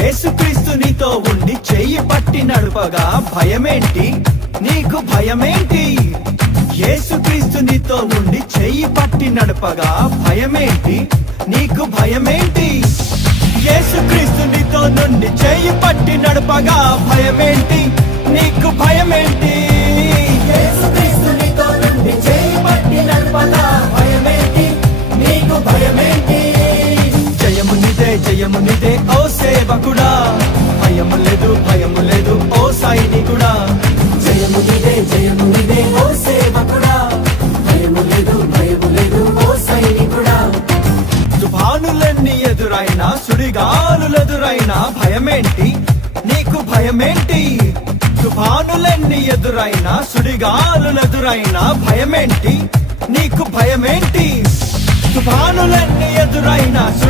యేసుక్రీస్తు నీతో ఉండి చెయ్యి పట్టి నడుపగా భయమేంటి? నీకు భయమేంటి? యేసుక్రీస్తు నీతో ఉండి చెయ్యి పట్టి నడుపగా భయమేంటి? నీకు భయమేంటి? యేసుక్రీస్తు నీతో నుండి చెయ్యి పట్టి నడుపగా భయమేంటి? నీకు భయమేంటి? యేసుక్రీస్తు నీతో నుండి చెయ్యి పట్టి నడుపగా భయమేంటి? నీకు భయమేంటి? జయము నిదే జయము నిదే ఓ సేవకుడా. భయము లేదు భయము లేదు ఓ సైనికుడా. జయము నిదే జయము నిదే ఓ సేవకుడా. భయము లేదు భయము లేదు ఓ సైనికుడా. తుఫానులన్నీ ఎదురైనా సుడిగాలులెదురైనా భయమేంటి? నీకు భయమేంటి? తుఫానులన్నీ ఎదురైనా సుడిగాలులెదురైనా భయమేంటి? నీకు భయమేంటి? తుఫానులన్నీ ఎదురైనా సుడిగాలులెదురైనా